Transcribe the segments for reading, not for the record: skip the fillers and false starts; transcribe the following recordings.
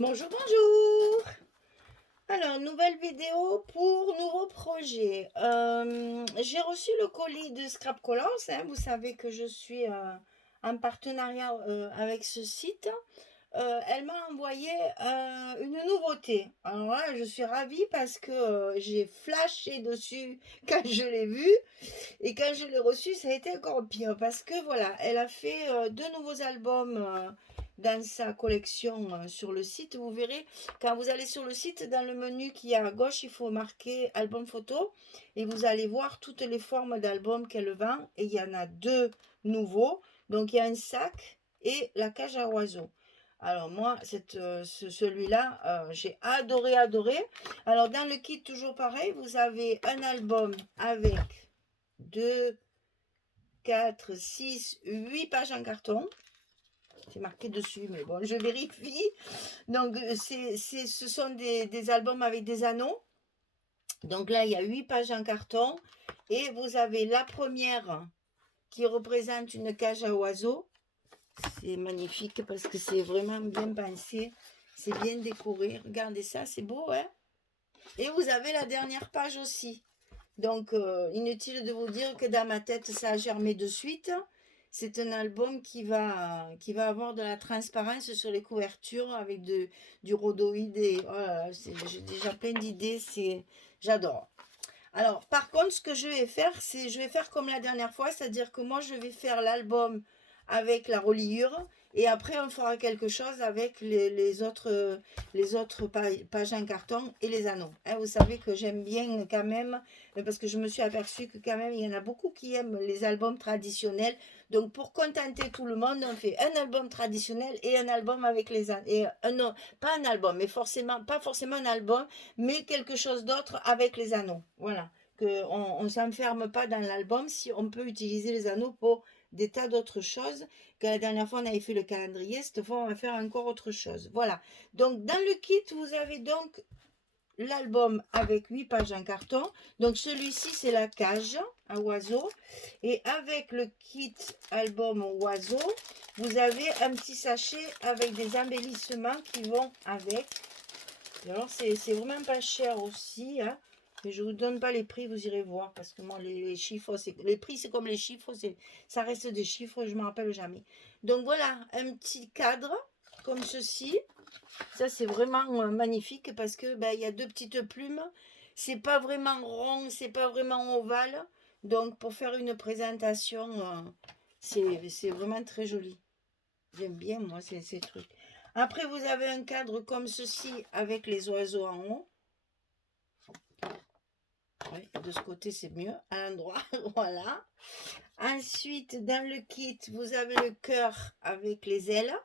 Bonjour, bonjour. Alors, nouvelle vidéo pour nouveau projet. J'ai reçu le colis de Scrap Collance, hein. Vous savez que je suis en partenariat avec ce site. Elle m'a envoyé une nouveauté. Alors là, je suis ravie parce que j'ai flashé dessus quand je l'ai vu. Et quand je l'ai reçu, ça a été encore pire parce que voilà, elle a fait deux nouveaux albums dans sa collection sur le site. Vous verrez, quand vous allez sur le site, dans le menu qui est à gauche, il faut marquer album photo et vous allez voir toutes les formes d'albums qu'elle vend. Et il y en a deux nouveaux. Donc il y a un sac et la cage à oiseaux. Alors moi, celui-là, j'ai adoré, adoré. Alors dans le kit, toujours pareil, vous avez un album avec 2, 4, 6, 8 pages en carton. C'est marqué dessus, mais bon, je vérifie. Donc, ce sont des albums avec des anneaux. Donc là, il y a 8 pages en carton. Et vous avez la première qui représente une cage à oiseaux. C'est magnifique parce que c'est vraiment bien pensé. C'est bien décoré. Regardez ça, c'est beau, hein? Et vous avez la dernière page aussi. Donc, inutile de vous dire que dans ma tête, ça a germé de suite. C'est un album qui va avoir de la transparence sur les couvertures avec du rhodoïde. Et, oh là là, j'ai déjà plein d'idées. J'adore. Alors, par contre, ce que je vais faire, c'est je vais faire comme la dernière fois, c'est-à-dire que moi, je vais faire l'album avec la reliure et après, on fera quelque chose avec les autres pages en carton et les anneaux. Hein, vous savez que j'aime bien quand même, parce que je me suis aperçue que quand même, il y en a beaucoup qui aiment les albums traditionnels. Donc, pour contenter tout le monde, on fait un album traditionnel et un album avec les anneaux. Et non, pas un album, mais pas forcément un album, mais quelque chose d'autre avec les anneaux. Voilà. Qu'on ne s'enferme pas dans l'album si on peut utiliser les anneaux pour des tas d'autres choses. Que la dernière fois, on avait fait le calendrier, cette fois, on va faire encore autre chose. Voilà. Donc, dans le kit, vous avez donc l'album avec 8 pages en carton. Donc, celui-ci, c'est la cage à oiseaux. Et avec le kit album oiseau, vous avez un petit sachet avec des embellissements qui vont avec. Et alors, c'est vraiment pas cher aussi, hein. Mais je vous donne pas les prix, vous irez voir. Parce que moi, les chiffres, les prix, c'est comme les chiffres, ça reste des chiffres, je ne me rappelle jamais. Donc voilà, un petit cadre comme ceci. Ça, c'est vraiment magnifique parce que ben, il y a deux petites plumes. C'est pas vraiment rond, c'est pas vraiment ovale. Donc, pour faire une présentation, c'est vraiment très joli. J'aime bien, moi, ces trucs. Après, vous avez un cadre comme ceci avec les oiseaux en haut. Oui, de ce côté, c'est mieux. À l'endroit, voilà. Ensuite, dans le kit, vous avez le cœur avec les ailes.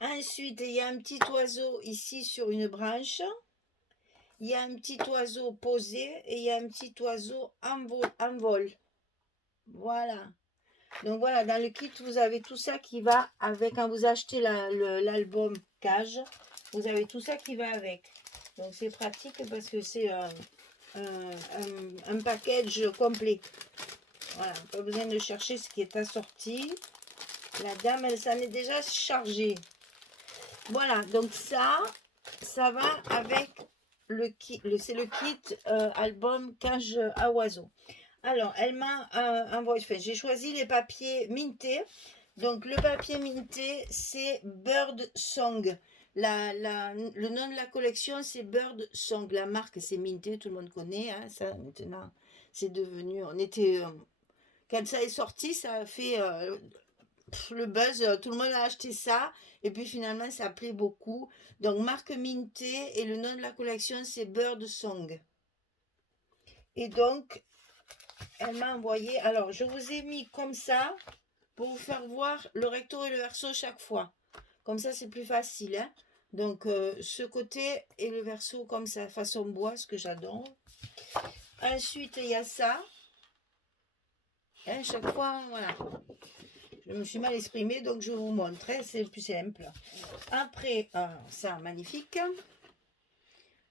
Ensuite, il y a un petit oiseau ici sur une branche. Il y a un petit oiseau posé et il y a un petit oiseau en vol. Voilà. Donc voilà, dans le kit, vous avez tout ça qui va avec. Quand vous achetez l'album Cage, vous avez tout ça qui va avec. Donc c'est pratique parce que c'est un package complet. Voilà, pas besoin de chercher ce qui est assorti. La dame, elle s'en est déjà chargée. Voilà, donc ça va avec le kit. C'est le kit album Cage à oiseaux. Alors, elle m'a envoyé, enfin, j'ai choisi les papiers mintés. Donc, le papier minté, c'est Bird Song. Le nom de la collection, c'est Bird Song. La marque, c'est Minté, tout le monde connaît. Hein, ça, maintenant, c'est devenu. Quand ça est sorti, ça a fait le buzz. Tout le monde a acheté ça. Et puis, finalement, ça plaît beaucoup. Donc, marque Minté. Et le nom de la collection, c'est Bird Song. Et donc, elle m'a envoyé. Alors, je vous ai mis comme ça pour vous faire voir le recto et le verso chaque fois. Comme ça, c'est plus facile. Hein. Donc, ce côté et le verso comme ça, façon bois, ce que j'adore. Ensuite, il y a ça. Hein, chaque fois, voilà. Je me suis mal exprimée, donc je vous montre. Hein, c'est plus simple. Après, ça, magnifique.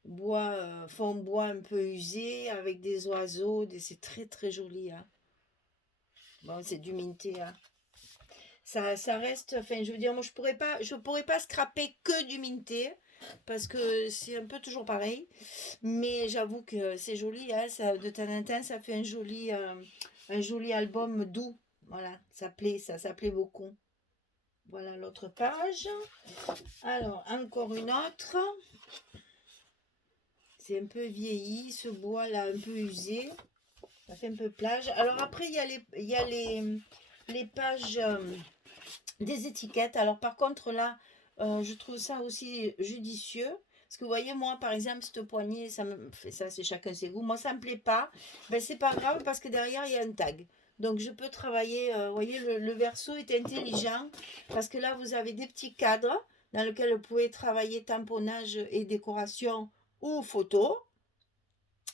Bois, fond bois un peu usé avec des oiseaux. C'est très, très joli. Hein. Bon, c'est du minté. Hein. Ça reste, enfin, je veux dire, moi, je pourrais pas scraper que du minté, parce que c'est un peu toujours pareil. Mais j'avoue que c'est joli, hein, ça, de temps en temps, ça fait un joli album doux. Voilà, ça plaît beaucoup. Voilà l'autre page. Alors, encore une autre. C'est un peu vieilli, ce bois là un peu usé. Ça fait un peu plage. Alors après, il y a les pages des étiquettes. Alors par contre là, je trouve ça aussi judicieux. Parce que vous voyez, moi par exemple, cette poignée, ça me fait ça, c'est chacun ses goûts. Moi, ça me plaît pas. Ben, c'est pas grave parce que derrière, il y a un tag. Donc je peux travailler, vous voyez, le verso est intelligent. Parce que là, vous avez des petits cadres dans lesquels vous pouvez travailler tamponnage et décoration ou photo.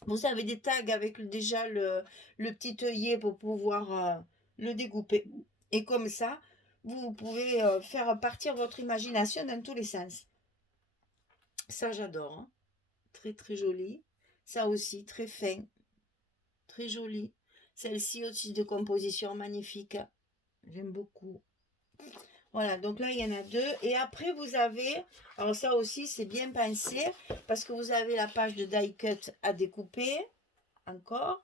Vous avez des tags avec déjà le petit œillet pour pouvoir le découper. Et comme ça, vous pouvez faire partir votre imagination dans tous les sens. Ça, j'adore. Hein. Très, très joli. Ça aussi, très fin. Très joli. Celle-ci aussi de composition magnifique. J'aime beaucoup. Voilà, donc là, il y en a deux. Et après, vous avez, alors ça aussi, c'est bien pensé, parce que vous avez la page de die cut à découper, encore.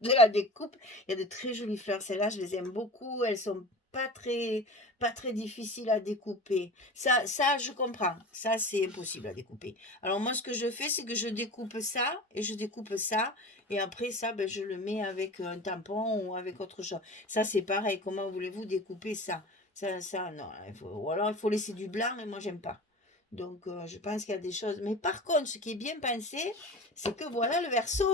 De la découpe. Il y a de très jolies fleurs. Celles-là, je les aime beaucoup. Elles sont pas très difficiles à découper. Ça, je comprends. Ça, c'est impossible à découper. Alors moi, ce que je fais, c'est que je découpe ça et je découpe ça. Et après, ça, ben, je le mets avec un tampon ou avec autre chose. Ça, c'est pareil. Comment voulez-vous découper ça? Ça, non. Ou alors, il faut laisser du blanc et moi, j'aime pas. Donc, je pense qu'il y a des choses. Mais par contre, ce qui est bien pensé, c'est que voilà le verso.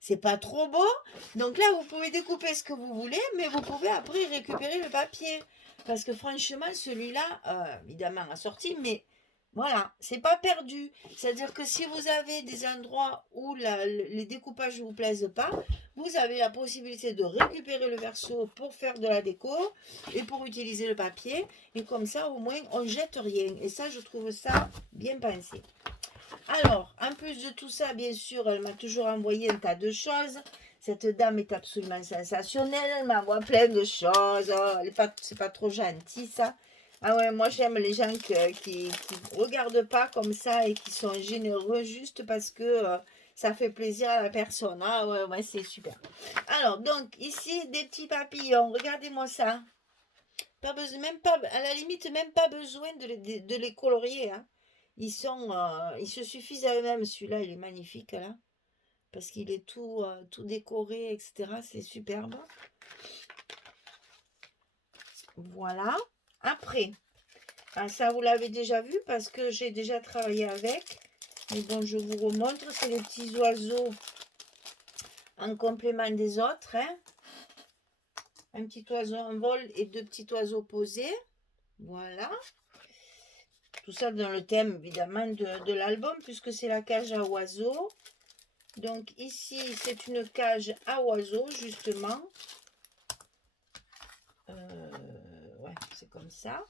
C'est pas trop beau. Donc là, vous pouvez découper ce que vous voulez, mais vous pouvez après récupérer le papier. Parce que franchement, celui-là, évidemment, assorti, mais voilà, c'est pas perdu. C'est-à-dire que si vous avez des endroits où les découpages ne vous plaisent pas, vous avez la possibilité de récupérer le verso pour faire de la déco et pour utiliser le papier. Et comme ça, au moins, on ne jette rien. Et ça, je trouve ça bien pensé. Alors, en plus de tout ça, bien sûr, elle m'a toujours envoyé un tas de choses. Cette dame est absolument sensationnelle. Elle m'envoie plein de choses. Oh, c'est pas trop gentil, ça. Ah ouais, moi j'aime les gens qui regardent pas comme ça et qui sont généreux juste parce que ça fait plaisir à la personne. Ah ouais, ouais, c'est super. Alors, donc, ici, des petits papillons. Regardez-moi ça. Pas besoin, même pas, à la limite, même pas besoin de les colorier. Hein. Ils se suffisent à eux-mêmes. Celui-là, il est magnifique là, parce qu'il est tout décoré, etc. C'est superbe. Voilà. Après, ça vous l'avez déjà vu parce que j'ai déjà travaillé avec. Mais bon, je vous remontre. C'est les petits oiseaux en complément des autres. Hein. Un petit oiseau en vol et deux petits oiseaux posés. Voilà. Tout ça dans le thème évidemment de l'album puisque c'est la cage à oiseaux. Donc ici c'est une cage à oiseaux justement. Ouais, c'est comme ça.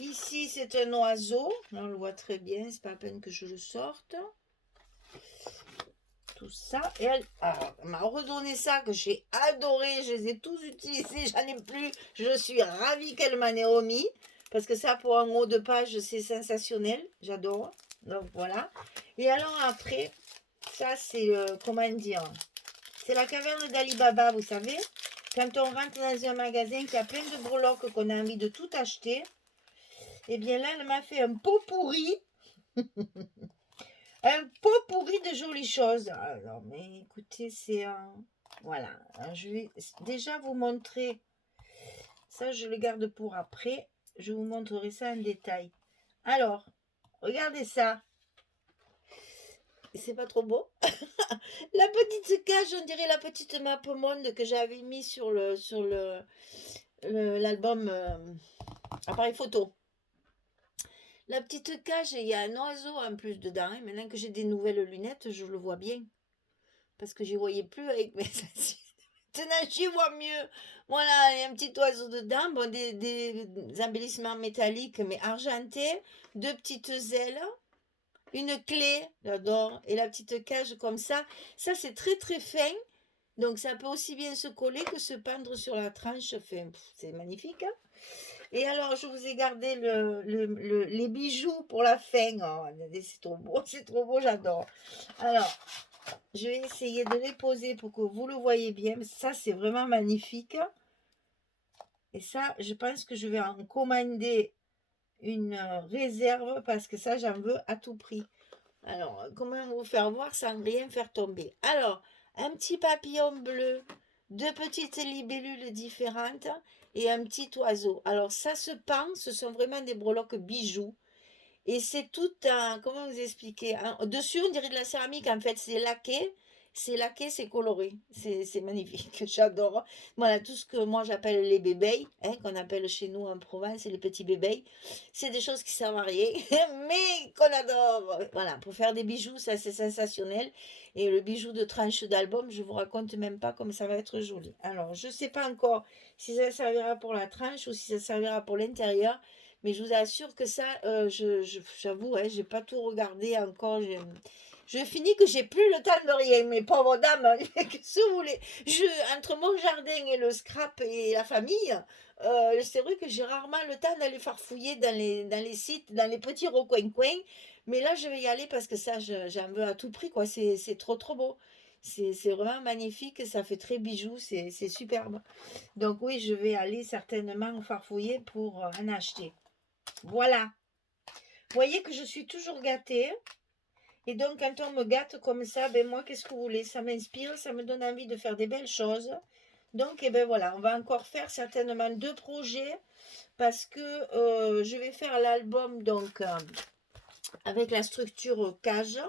Ici c'est un oiseau. On le voit très bien, c'est pas la peine que je le sorte. Tout ça. Et elle m'a redonné ça que j'ai adoré. Je les ai tous utilisés. J'en ai plus. Je suis ravie qu'elle m'en ait remis. Parce que ça, pour un haut de page, c'est sensationnel. J'adore. Donc, voilà. Et alors, après, ça, c'est, comment dire, c'est la caverne d'Ali Baba, vous savez. Quand on rentre dans un magasin qui a plein de breloques qu'on a envie de tout acheter, et bien là, elle m'a fait un pot pourri. Un pot pourri de jolies choses. Alors, mais écoutez, c'est un... Voilà. Alors, je vais déjà vous montrer. Ça, je le garde pour après. Je vous montrerai ça en détail. Alors, regardez ça. C'est pas trop beau. La petite cage, on dirait la petite map monde que j'avais mis sur l'album appareil photo. La petite cage, il y a un oiseau en plus dedans. Et maintenant que j'ai des nouvelles lunettes, je le vois bien. Parce que je ne voyais plus avec mes yeux. Maintenant, j'y vois mieux. Voilà, il y a un petit oiseau dedans. Bon, des embellissements métalliques, mais argentés. Deux petites ailes. Une clé, j'adore. Et la petite cage comme ça. Ça, c'est très, très fin. Donc, ça peut aussi bien se coller que se pendre sur la tranche. Enfin, c'est magnifique. Hein. Et alors, je vous ai gardé les bijoux pour la fin. Oh, c'est trop beau, j'adore. Alors, je vais essayer de les poser pour que vous le voyez bien. Ça, c'est vraiment magnifique. Et ça, je pense que je vais en commander une réserve parce que ça, j'en veux à tout prix. Alors, comment vous faire voir sans rien faire tomber? Alors, un petit papillon bleu, deux petites libellules différentes et un petit oiseau. Alors, ça se pend, ce sont vraiment des breloques bijoux. Et c'est tout un, comment vous expliquer? Dessus, on dirait de la céramique, en fait, c'est laqué, c'est coloré. C'est magnifique, j'adore. Voilà, tout ce que moi j'appelle les bébés, hein, qu'on appelle chez nous en Provence, les petits bébés, c'est des choses qui servent à rien, mais qu'on adore. Voilà, pour faire des bijoux, ça c'est sensationnel. Et le bijou de tranche d'album, je vous raconte même pas comme ça va être joli. Alors, je sais pas encore si ça servira pour la tranche ou si ça servira pour l'intérieur. Mais je vous assure que ça, j'avoue, hein, j'ai pas tout regardé encore. Je finis que j'ai plus le temps de rien, mes pauvres dames. Qu'est-ce que vous voulez? Entre mon jardin et le scrap et la famille, c'est vrai que j'ai rarement le temps d'aller farfouiller dans les sites, dans les petits recoins-coins. Mais là, je vais y aller parce que ça, j'en veux à tout prix, quoi. C'est trop, trop beau. C'est vraiment magnifique, ça fait très bijou, c'est superbe. Donc oui, je vais aller certainement farfouiller pour en acheter. Voilà. Vous voyez que je suis toujours gâtée. Et donc, quand on me gâte comme ça, ben moi, qu'est-ce que vous voulez? Ça m'inspire, ça me donne envie de faire des belles choses. Donc, eh ben voilà, on va encore faire certainement 2 projets parce que je vais faire l'album donc avec la structure cage.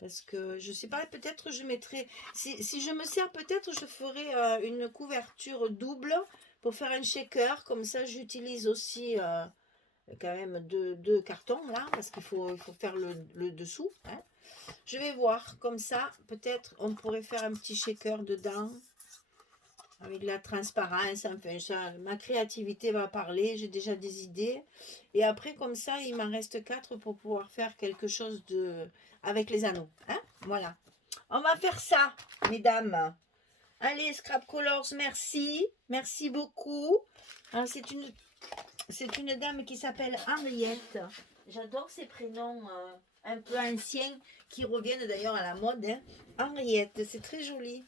Parce que je sais pas, peut-être je mettrai, si je me sers, peut-être je ferai une couverture double pour faire un shaker. Comme ça, j'utilise aussi quand même deux cartons là, parce il faut faire le dessous. Hein. Je vais voir, comme ça, peut-être on pourrait faire un petit shaker dedans, avec de la transparence, enfin ça, ma créativité va parler, j'ai déjà des idées. Et après, comme ça, il m'en reste 4 pour pouvoir faire quelque chose avec les anneaux. Hein. Voilà. On va faire ça, mesdames. Allez, Scrap Colors, merci. Merci beaucoup. C'est une dame qui s'appelle Henriette. J'adore ces prénoms un peu anciens qui reviennent d'ailleurs à la mode. Hein. Henriette, c'est très joli.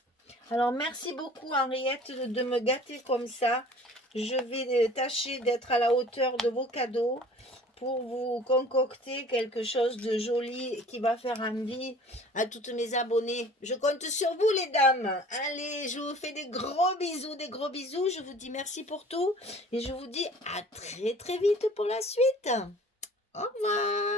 Alors, merci beaucoup Henriette de me gâter comme ça. Je vais tâcher d'être à la hauteur de vos cadeaux pour vous concocter quelque chose de joli qui va faire envie à toutes mes abonnés. Je compte sur vous les dames. Allez, je vous fais des gros bisous, des gros bisous. Je vous dis merci pour tout et je vous dis à très très vite pour la suite. Au revoir.